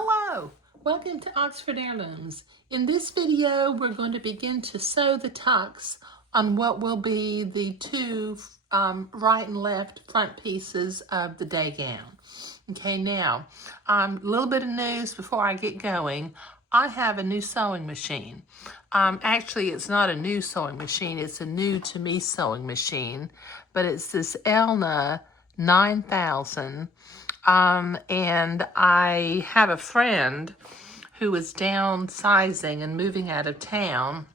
Hello, welcome to Oxford Heirlooms. In this video, we're going to begin to sew the tucks on what will be the two right and left front pieces of the day gown. Okay, now, a little bit of news before I get going. I have a new sewing machine. Actually, it's not a new sewing machine, it's a new to me sewing machine, but it's this Elna 9000. And I have a friend who is downsizing and moving out of town,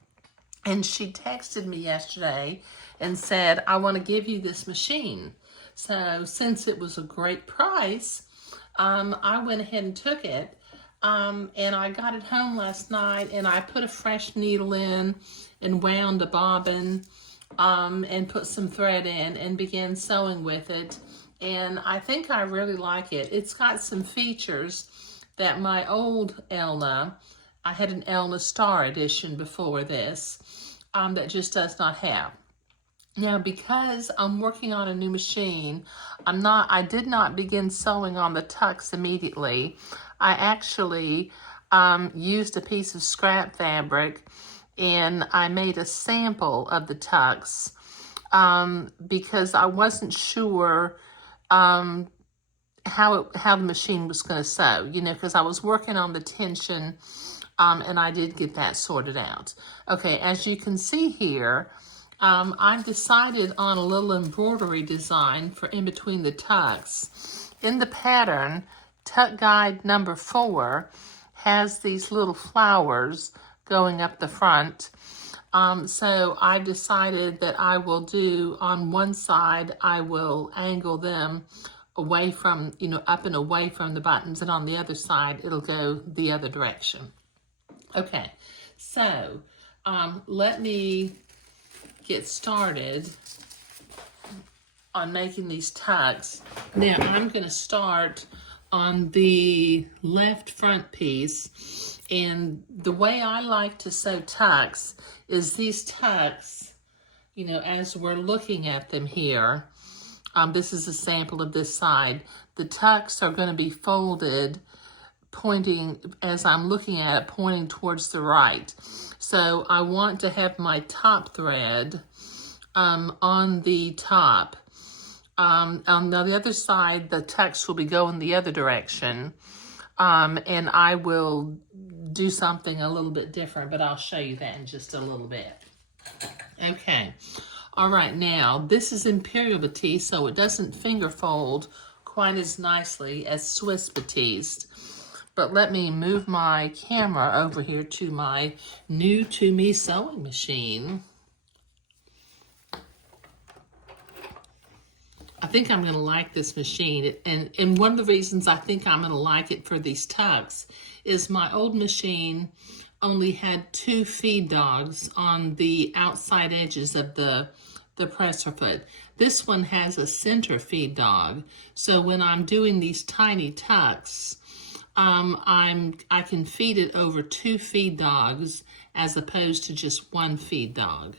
and she texted me yesterday and said, I want to give you this machine. So since it was a great price, I went ahead and took it. And I got it home last night, and I put a fresh needle in and wound a bobbin and put some thread in and began sewing with it. And I think I really like it. It's got some features that my old Elna, I had an Elna Star Edition before this, that just does not have. Now, because I'm working on a new machine, I did not begin sewing on the tucks immediately. I actually used a piece of scrap fabric, and I made a sample of the tucks because I wasn't sure how the machine was going to sew, because I was working on the tension, and I did get that sorted out. Okay, as you can see here, I've decided on a little embroidery design for in between the tucks. In the pattern, Tuck Guide number 4 has these little flowers going up the front. So I decided that I will do, on one side, I will angle them away from, up and away from the buttons, and on the other side, it'll go the other direction. Okay, so let me get started on making these tucks. Now I'm going to start on the left front piece, and the way I like to sew tucks is these tucks, as we're looking at them here, this is a sample of this side. The tucks are going to be folded pointing, as I'm looking at it, pointing towards the right. So I want to have my top thread on the top. On the other side, the tucks will be going the other direction. And I will do something a little bit different, but I'll show you that in just a little bit. Okay. All right, now this is Imperial Batiste, so it doesn't finger fold quite as nicely as Swiss Batiste. But let me move my camera over here to my new to me sewing machine. I think I'm going to like this machine, and one of the reasons I think I'm going to like it for these tucks is my old machine only had 2 feed dogs on the outside edges of the presser foot. This one has a center feed dog, so when I'm doing these tiny tucks, I can feed it over 2 feed dogs as opposed to just 1 feed dog.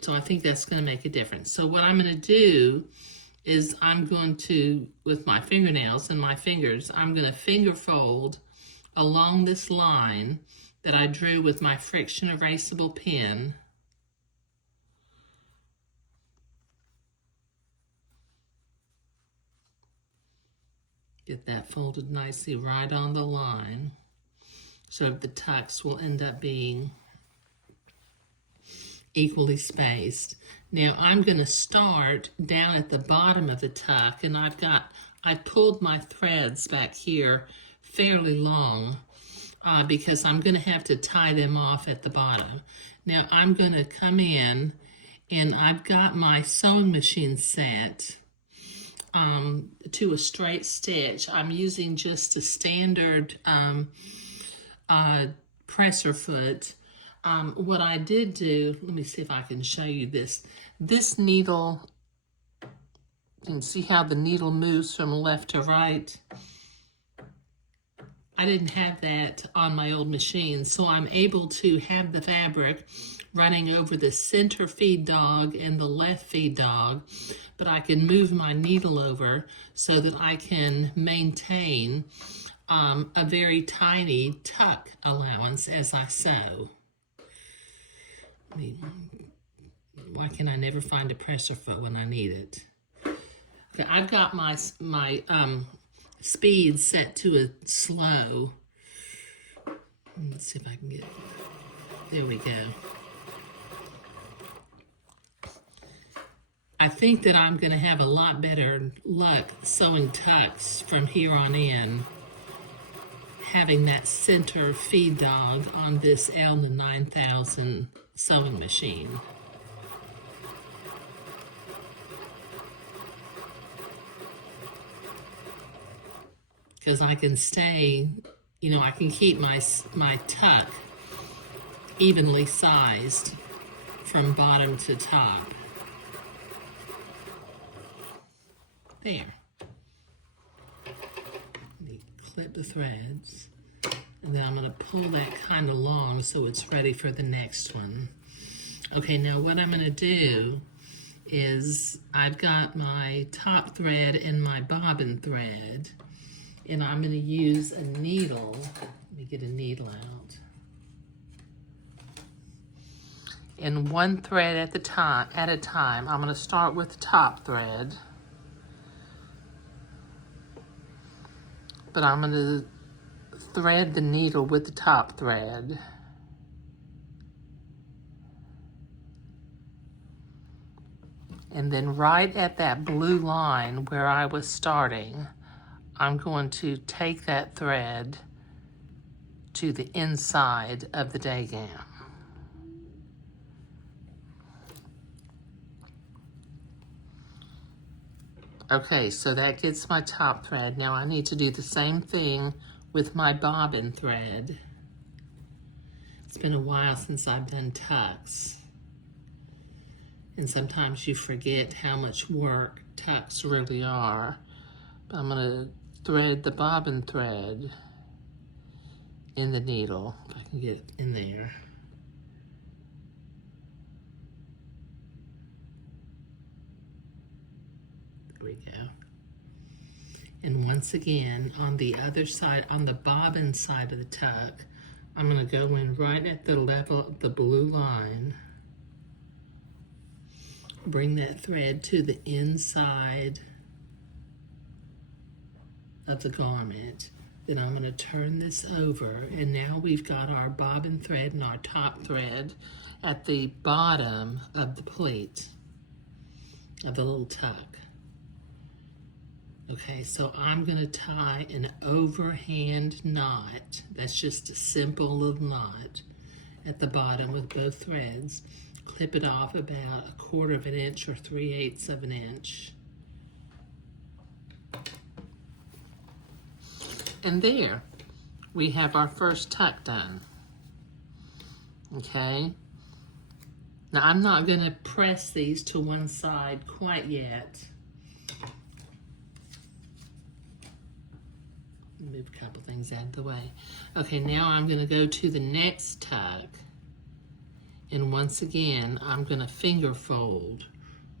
So I think that's going to make a difference. So what I'm going to do is I'm going to, with my fingernails and my fingers, I'm going to finger fold along this line that I drew with my friction erasable pen. Get that folded nicely right on the line, so the tucks will end up being equally spaced. Now I'm going to start down at the bottom of the tuck, and I pulled my threads back here fairly long because I'm going to have to tie them off at the bottom. Now I'm going to come in, and I've got my sewing machine set to a straight stitch. I'm using just a standard presser foot. What I did do, let me see if I can show you this. This needle, you can see how the needle moves from left to right. I didn't have that on my old machine, so I'm able to have the fabric running over the center feed dog and the left feed dog, but I can move my needle over so that I can maintain a very tiny tuck allowance as I sew. Why can I never find a pressure foot when I need it? Okay, I've got my speed set to a slow. Let's see if I can get, there we go. I think that I'm gonna have a lot better luck sewing tucks from here on in, having that center feed dog on this Elna 9000 sewing machine. Because I can stay, you know, I can keep my tuck evenly sized from bottom to top. There. Let me clip the threads. And then I'm going to pull that kind of long so it's ready for the next one. Okay, now what I'm going to do is I've got my top thread and my bobbin thread. And I'm going to use a needle. Let me get a needle out. And one thread at a time. I'm going to start with the top thread. But I'm going to thread the needle with the top thread. And then right at that blue line where I was starting, I'm going to take that thread to the inside of the day-gam. Okay, so that gets my top thread. Now I need to do the same thing with my bobbin thread. It's been a while since I've done tucks. And sometimes you forget how much work tucks really are. But I'm gonna thread the bobbin thread in the needle, if I can get it in there. There we go. And once again, on the other side, on the bobbin side of the tuck, I'm gonna go in right at the level of the blue line, bring that thread to the inside of the garment. Then I'm going to turn this over, and now we've got our bobbin thread and our top thread at the bottom of the pleat of the little tuck. Okay, so I'm going to tie an overhand knot. That's just a simple little knot at the bottom with both threads. Clip it off about 1/4 of an inch or 3/8 of an inch. And there, we have our first tuck done. Okay. Now I'm not going to press these to one side quite yet. Move a couple things out of the way. Okay, now I'm going to go to the next tuck. And once again, I'm going to finger fold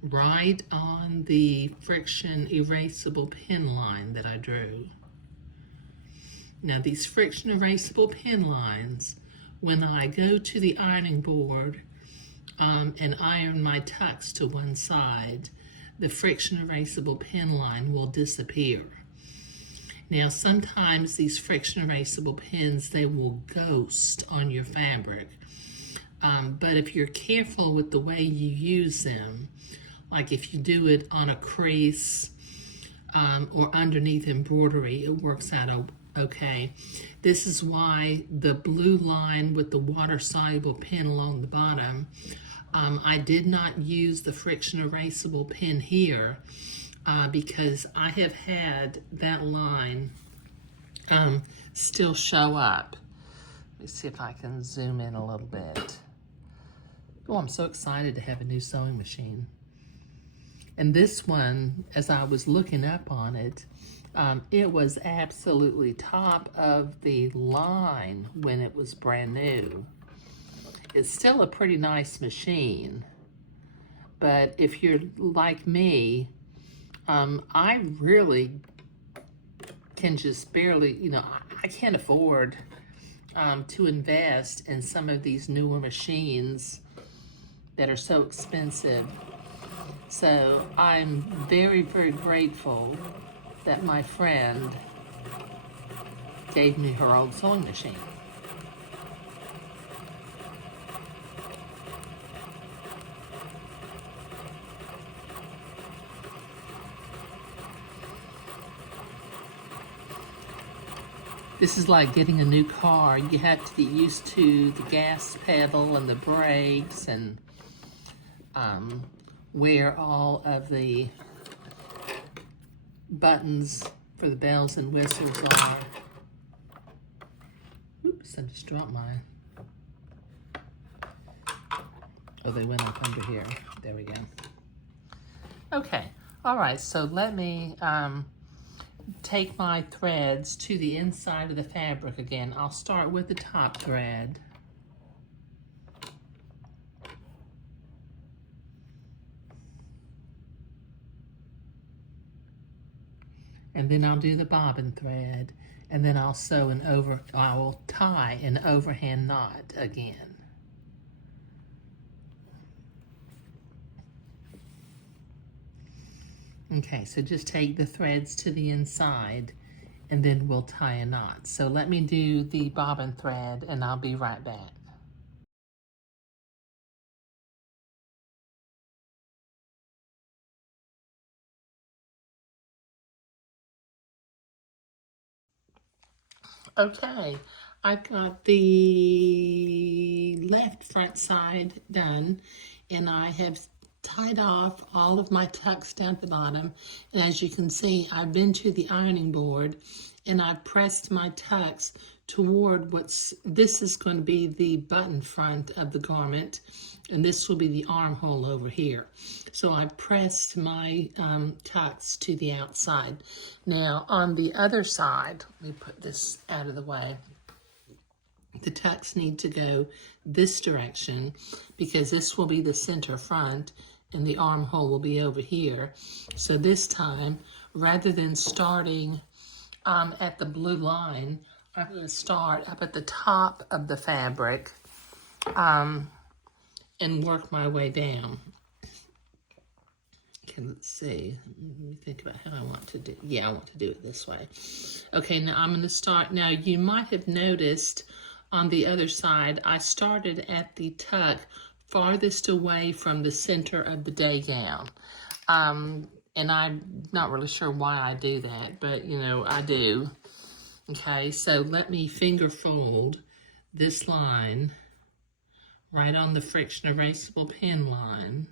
right on the friction erasable pin line that I drew. Now these friction erasable pin lines, when I go to the ironing board and iron my tucks to one side, the friction erasable pin line will disappear. Now sometimes these friction erasable pins, they will ghost on your fabric. But if you're careful with the way you use them, like if you do it on a crease or underneath embroidery, it works out okay. This is why the blue line with the water-soluble pin along the bottom, I did not use the friction erasable pin here because I have had that line still show up. Let me see if I can zoom in a little bit. Oh, I'm so excited to have a new sewing machine. And this one, as I was looking up on it, it was absolutely top of the line when it was brand new. It's still a pretty nice machine, but if you're like me, I really can just barely, I can't afford to invest in some of these newer machines that are so expensive. So I'm very, very grateful that my friend gave me her old sewing machine. This is like getting a new car. You have to get used to the gas pedal and the brakes and where all of the buttons for the bells and whistles are. Oops, I just dropped mine. Oh, they went up under here. There we go. Okay, all right, so let me take my threads to the inside of the fabric again. I'll start with the top thread. And then I'll do the bobbin thread, and then I'll I will tie an overhand knot again. Okay, so just take the threads to the inside and then we'll tie a knot. So let me do the bobbin thread and I'll be right back. Okay, I've got the left front side done, and I have tied off all of my tucks down at the bottom. And as you can see, I've been to the ironing board and I pressed my tucks toward this is going to be the button front of the garment, and this will be the armhole over here. So I pressed my tucks to the outside. Now on the other side, let me put this out of the way. The tucks need to go this direction because this will be the center front and the armhole will be over here. So this time, rather than starting at the blue line, I'm going to start up at the top of the fabric and work my way down. Okay, let's see. Let me think about how I want to do. Yeah, I want to do it this way. Okay, now I'm going to start. Now you might have noticed on the other side, I started at the tuck farthest away from the center of the day gown. And I'm not really sure why I do that, but I do. Okay, so let me finger fold this line right on the friction erasable pen line.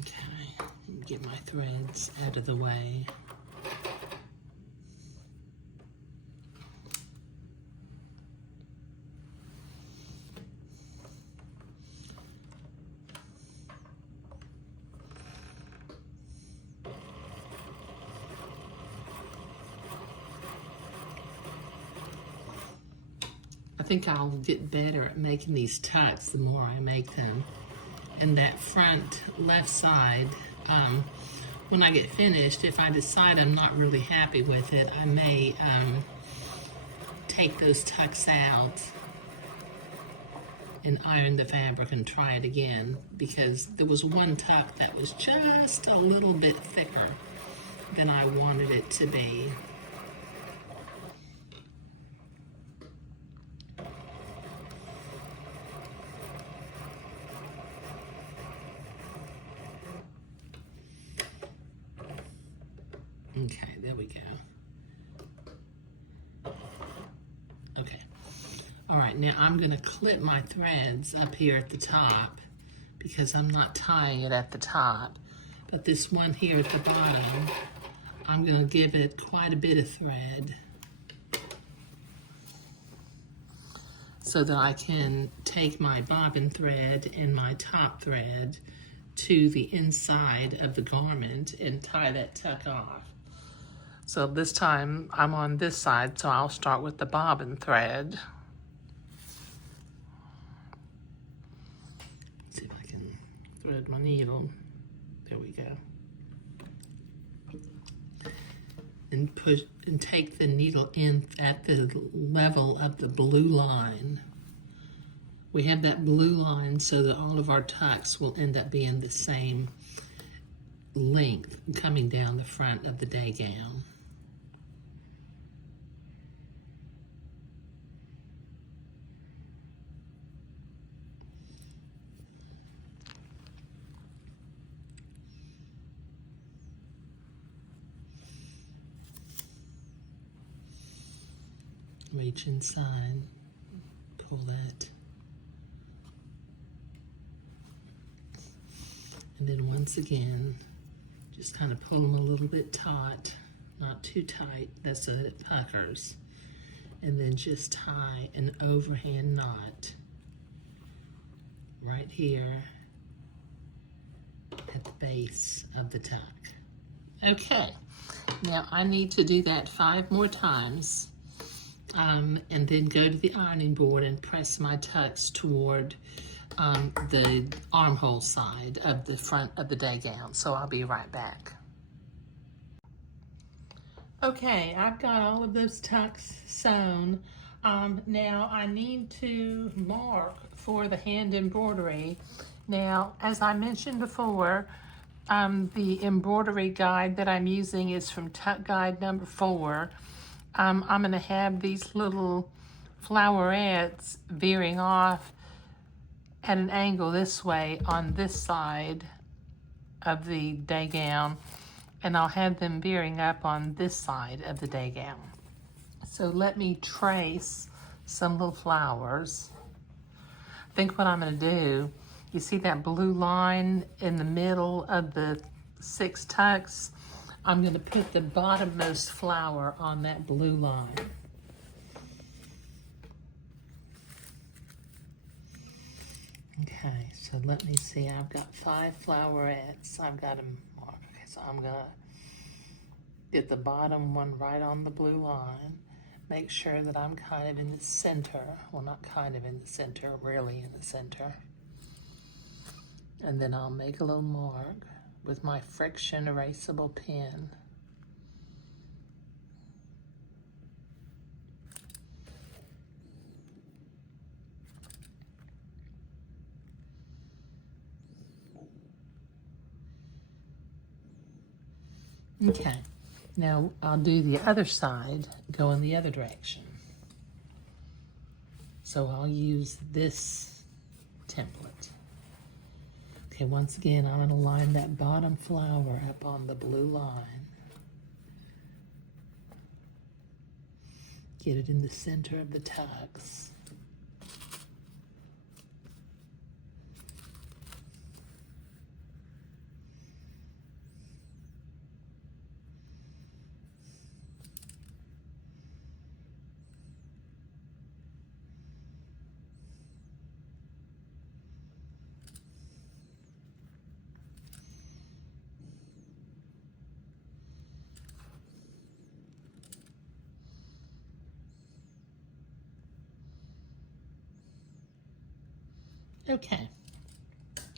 Okay, get my threads out of the way. I think I'll get better at making these tucks the more I make them. And that front left side, when I get finished, if I decide I'm not really happy with it, I may take those tucks out and iron the fabric and try it again, because there was one tuck that was just a little bit thicker than I wanted it to be. Okay, there we go. Okay. All right, now I'm going to clip my threads up here at the top because I'm not tying it at the top. But this one here at the bottom, I'm going to give it quite a bit of thread so that I can take my bobbin thread and my top thread to the inside of the garment and tie that tuck off. So this time I'm on this side, so I'll start with the bobbin thread. Let's see if I can thread my needle. There we go. And push and take the needle in at the level of the blue line. We have that blue line so that all of our tucks will end up being the same length coming down the front of the day gown. Reach inside, pull that. And then once again, just kind of pull them a little bit taut, not too tight, that's so that it puckers. And then just tie an overhand knot right here at the base of the tuck. Okay, now I need to do that 5 more times. And then go to the ironing board and press my tucks toward the armhole side of the front of the day gown. So I'll be right back. Okay, I've got all of those tucks sewn. Now I need to mark for the hand embroidery. Now, as I mentioned before, the embroidery guide that I'm using is from Tuck Guide number 4. I'm going to have these little flowerettes veering off at an angle this way on this side of the day gown, and I'll have them veering up on this side of the day gown. So let me trace some little flowers. I think what I'm going to do, you see that blue line in the middle of the 6 tucks? I'm going to put the bottommost flower on that blue line. Okay, so let me see. I've got 5 flowerettes. I've got them marked. Okay, so I'm going to get the bottom one right on the blue line. Make sure that I'm kind of in the center. Well, not kind of in the center, really in the center. And then I'll make a little mark with my friction erasable pen. Okay, now I'll do the other side, go in the other direction. So I'll use this template. Okay, once again, I'm going to line that bottom flower up on the blue line. Get it in the center of the tucks. Okay,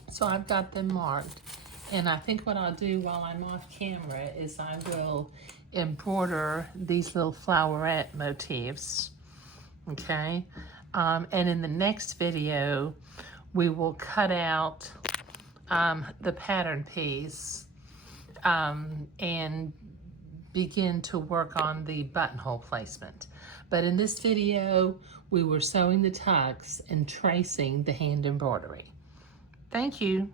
so I've got them marked, and I think what I'll do while I'm off camera is I will embroider these little flowerette motifs, okay? And in the next video, we will cut out the pattern piece and begin to work on the buttonhole placement. But in this video, we were sewing the tucks and tracing the hand embroidery. Thank you.